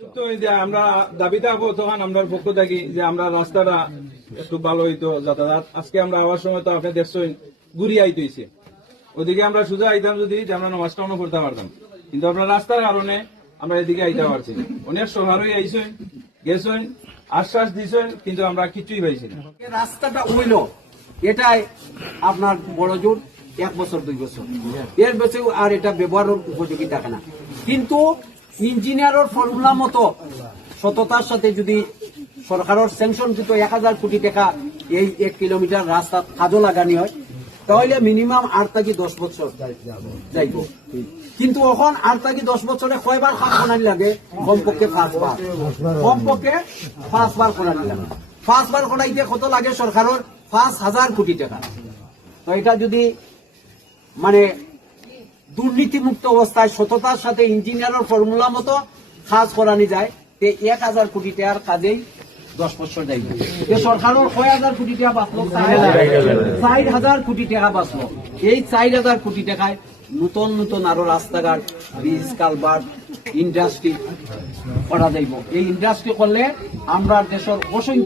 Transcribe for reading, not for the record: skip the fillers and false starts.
আমরা দাবিতে আবো তখন আমরা পক্ষ থাকি যে আমরা রাস্তাটা একটু ভালো হইতো যাতায়াত। আজকে আমরা আওয়ার সময় তো আপনি দেখছেন ঘুরি আইতেছে, ওদিকে আমরা সোজা আইতাম যদি যে আমরা নামাজটাও করতে পারতাম, কিন্তু আপনার রাস্তার কারণে আমরা এদিকে আইতে পারছি না। অনেক সভারই আইসেন গেছেন আশ্বাস দিছেন, কিন্তু আমরা কিছুই পাইছি না। রাস্তাটা হইল এটাই আপনার বড় জোর 1 বছর 2 বছর এর বেশি আর এটা ব্যবহারের উপযোগী থাকে না। কিন্তু ইঞ্জিনিয়ারের ফর্মুলা মতো সততার সাথে যদি সরকারের স্যাংশন কিন্তু 1000 কোটি টাকা এই 1 কিলোমিটার রাস্তা কাজও লাগানি হয়, তাহলে মিনিমাম 8 থেকে 10 বছর যাইব। কিন্তু এখন 8 থেকে 10 বছরে কয়বার কাজ বানানি লাগে? কমপক্ষে 5 বার, কমপক্ষে 5 বার বানানি লাগে। 5 বার করাইতে কত লাগে? সরকারের 5000 কোটি টাকা। তো এটা যদি মানে দুর্নীতিমুক্ত অবস্থায় সততার সাথে ইঞ্জিনিয়ারের ফর্মুলা মতো কাজ করানি যায়, 1000 কোটি টাকার কাজেই 10 বছর যাইবে। সরকারের 1000 কোটি টাকা বাঁচলো, 4000 কোটি টাকা বাঁচলো। এই 4000 কোটি টাকায় নতুন নতুন আরো রাস্তাঘাট, ব্রিজ, কালভার্ট, ইন্ডাস্ট্রি করা যাইব। এই ইন্ডাস্ট্রি করলে আমরা দেশের অসংখ্য